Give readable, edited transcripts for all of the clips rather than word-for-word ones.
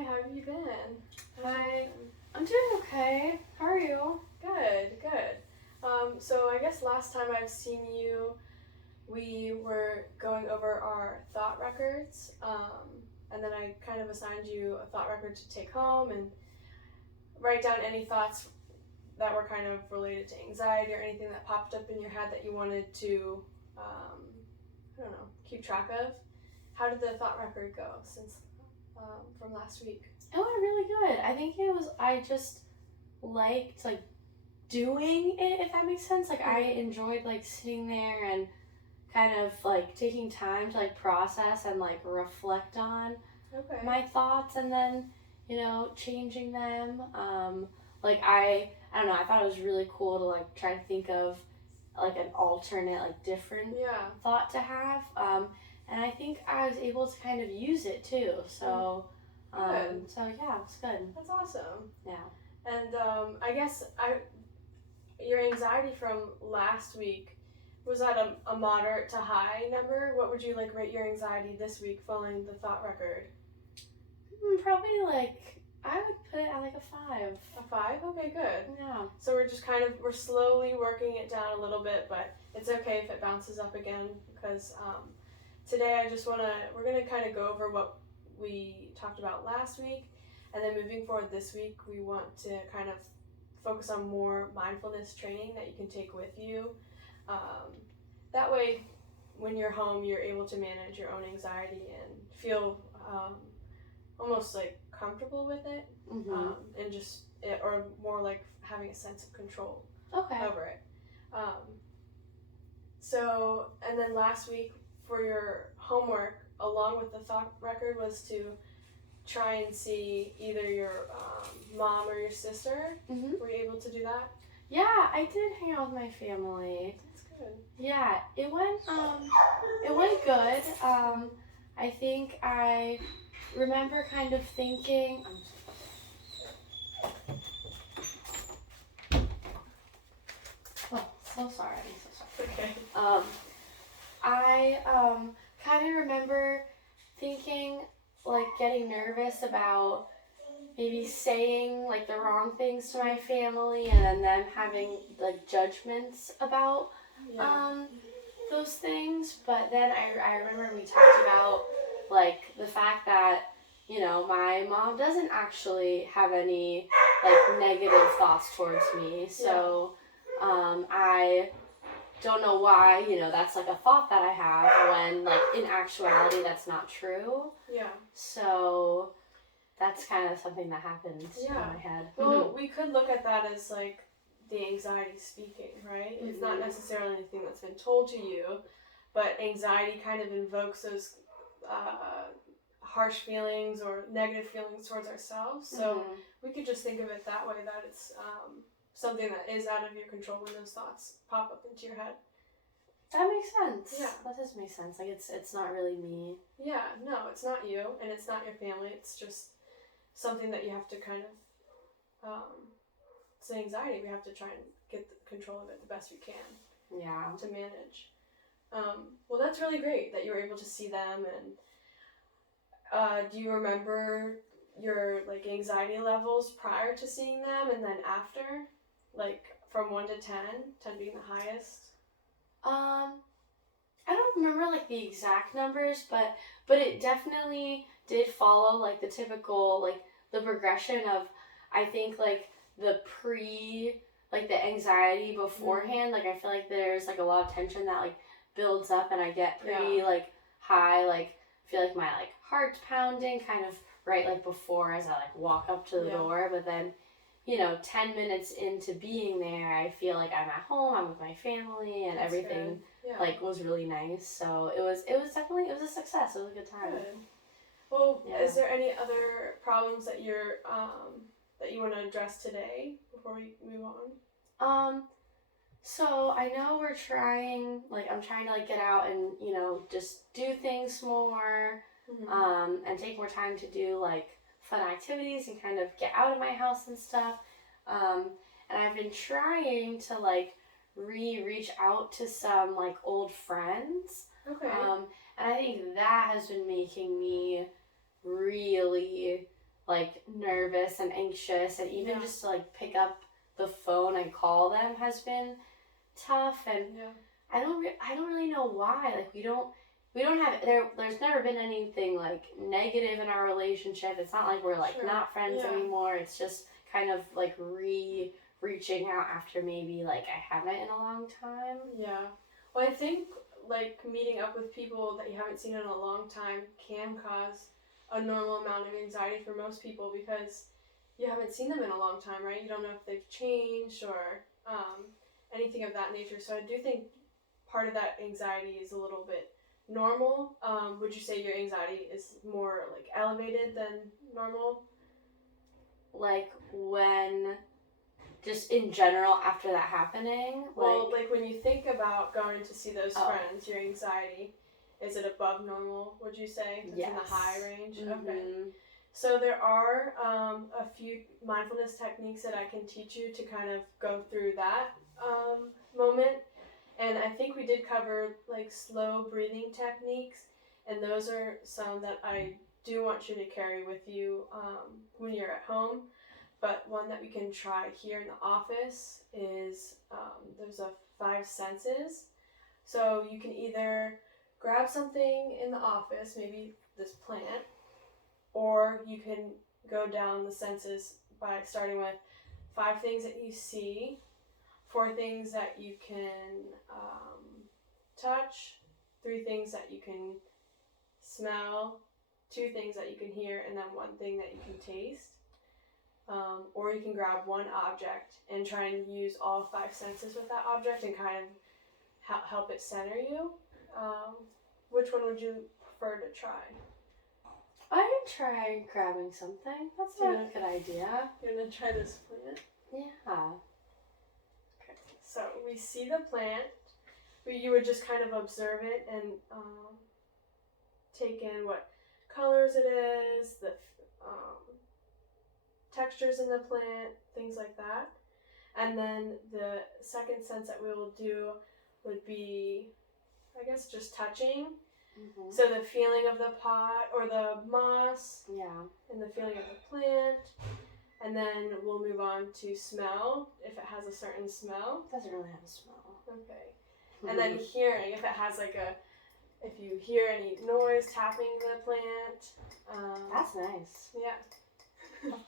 Hi, how have you been? Hi, I'm doing okay. How are you? Good. So I guess last time I've seen you, we were going over our thought records, and then I kind of assigned you a thought record to take home and write down any thoughts that were kind of related to anxiety or anything that popped up in your head that you wanted to, I don't know, keep track of. How did the thought record go since from last week? It went really good. I just liked doing it, if that makes sense. I enjoyed sitting there and kind of taking time to process and reflect on my thoughts and then, changing them. I don't know, I thought it was really cool to try to think of an alternate, different thought to have. And I think I was able to kind of use it too. So yeah, it's good. That's awesome. Yeah. And I guess your anxiety from last week, was that a moderate to high number? What would you rate your anxiety this week following the thought record? Probably I would put it at a 5. A 5? Okay, good. Yeah. So we're slowly working it down a little bit, but it's okay if it bounces up again because today we're going to kind of go over what we talked about last week, and then moving forward this week, we want to kind of focus on more mindfulness training that you can take with you. That way, when you're home, you're able to manage your own anxiety and feel almost comfortable with it, and or more having a sense of control over it. And then last week for your homework, along with the thought record, was to try and see either your mom or your sister. Were you able to do that? Yeah, I did hang out with my family. That's good. Yeah, it went good. I think I remember kind of thinking. Oh, so sorry. I'm so sorry. Okay. I kind of remember thinking, getting nervous about maybe saying the wrong things to my family and then them having judgments about those things. But then I remember we talked about the fact that my mom doesn't actually have any negative thoughts towards me, so I don't know why that's a thought that I have when in actuality that's not true. Yeah. So that's kind of something that happens in my head. Well, we could look at that as the anxiety speaking, right? It's not necessarily anything that's been told to you, but anxiety kind of invokes those harsh feelings or negative feelings towards ourselves. So we could just think of it that way, that it's something that is out of your control when those thoughts pop up into your head. That makes sense. Yeah. That does make sense. It's not really me. Yeah, no, it's not you, and it's not your family. It's just something that you have to kind of, it's an anxiety. We have to try and get control of it the best we can. Yeah. To manage. Well, that's really great that you were able to see them. And do you remember your anxiety levels prior to seeing them and then after? From 1 to 10, 10 being the highest? I don't remember the exact numbers, but it definitely did follow the typical the progression of, I think the the anxiety beforehand. I feel there's a lot of tension that builds up and I get pretty high, feel my heart's pounding kind of right before as I walk up to the door, but then 10 minutes into being there, I feel I'm at home, I'm with my family, and That's everything was really nice. So it was definitely a success. It was a good time. Good. Well, is there any other problems that you're that you want to address today before we move on? So I know we're trying, I'm trying to get out and just do things more, and take more time to do fun activities and kind of get out of my house and stuff. And I've been trying to reach out to some old friends. Okay. And I think that has been making me really like nervous and anxious, and even Yeah. just to like pick up the phone and call them has been tough. And Yeah. I don't really know why. Like we don't have there's never been anything like negative in our relationship. It's not like we're like Sure. not friends Yeah. anymore. It's just kind of like reaching out after maybe like I haven't in a long time. Yeah. Well, I think like meeting up with people that you haven't seen in a long time can cause a normal amount of anxiety for most people because you haven't seen them in a long time, right? You don't know if they've changed or anything of that nature. So I do think part of that anxiety is a little bit normal. Would you say your anxiety is more like elevated than normal? Like when just in general after that happening? Well, like when you think about going to see those Oh. friends, your anxiety, is it above normal, would you say? It's in the high range? Okay. So there are a few mindfulness techniques that I can teach you to kind of go through that moment. And I think we did cover like slow breathing techniques, and those are some that I do want you to carry with you when you're at home. But one that we can try here in the office is there's a 5 senses. So you can either grab something in the office, maybe this plant, or you can go down the senses by starting with 5 things that you see, 4 things that you can touch, 3 things that you can smell, 2 things that you can hear, and then 1 thing that you can taste. Or you can grab one object and try and use all 5 senses with that object and kind of help it center you. Which one would you prefer to try? I can try grabbing something. That's not a good idea. You're going to try this plant? Yeah. Okay, so we see the plant. You would just kind of observe it and take in what colors it is, the textures in the plant, things like that. And then the second sense that we will do would be, I guess, just touching. Mm-hmm. So the feeling of the pot or the moss. Yeah. And the feeling of the plant. And then we'll move on to smell, if it has a certain smell. It doesn't really have a smell. Okay. And then hearing, if it has like if you hear any noise tapping the plant. That's nice. Yeah.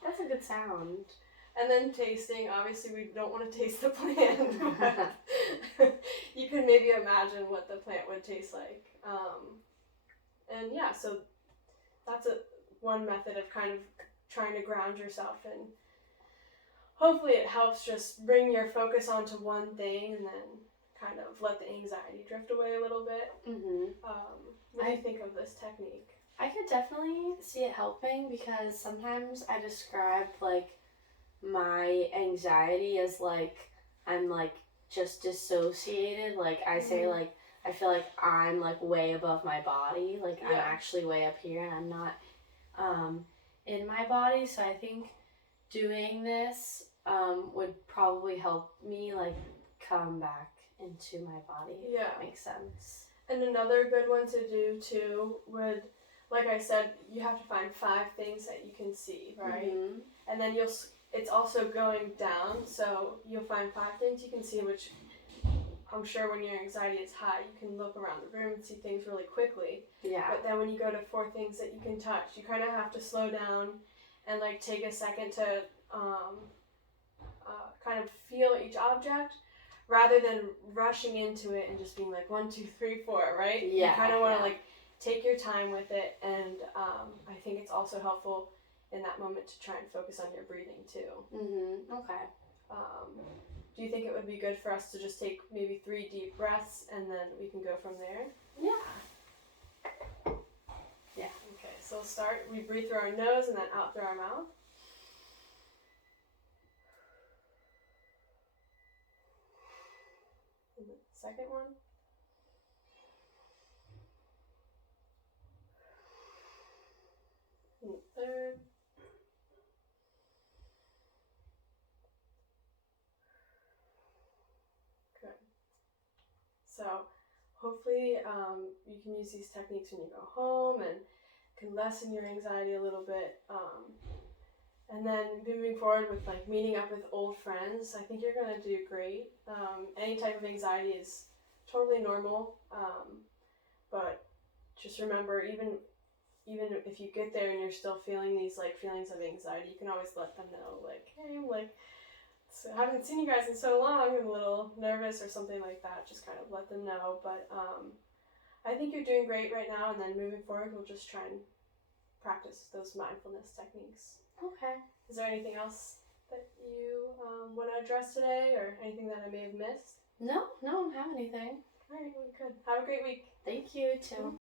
That's a good sound. And then tasting, obviously we don't want to taste the plant, but you can maybe imagine what the plant would taste like. And yeah, so that's one method of kind of trying to ground yourself, and hopefully it helps just bring your focus onto one thing and then kind of let the anxiety drift away a little bit. Mm-hmm. What do you think of this technique? I could definitely see it helping because sometimes I describe like my anxiety as like I'm like just dissociated. Like I say like I feel like I'm like way above my body. Like I'm actually way up here and I'm not in my body. So I think doing this would probably help me like come back into my body. Yeah. If that makes sense. And another good one to do too would, like I said, you have to find 5 things that you can see, right? Mm-hmm. And then it's also going down, so you'll find 5 things you can see, which I'm sure when your anxiety is high, you can look around the room and see things really quickly. Yeah. But then when you go to 4 things that you can touch, you kind of have to slow down and like take a second to kind of feel each object, rather than rushing into it and just being like 1, 2, 3, 4, right? Yeah. You kind of want to like take your time with it, and I think it's also helpful in that moment to try and focus on your breathing too. Mm-hmm. Okay. Do you think it would be good for us to just take maybe 3 deep breaths and then we can go from there? Yeah. Yeah. Okay, so we'll start. We breathe through our nose and then out through our mouth. And the second one. And the third. Good. So hopefully you can use these techniques when you go home and can lessen your anxiety a little bit. And then moving forward with like meeting up with old friends, I think you're gonna do great. Any type of anxiety is totally normal, but just remember, even if you get there and you're still feeling these like feelings of anxiety, you can always let them know, like, hey, I'm like, I haven't seen you guys in so long, I'm a little nervous or something like that. Just kind of let them know. But I think you're doing great right now, and then moving forward, we'll just try and practice those mindfulness techniques. Okay. Is there anything else that you want to address today, or anything that I may have missed? No, I don't have anything. All right, well, good. Have a great week. Thank you too.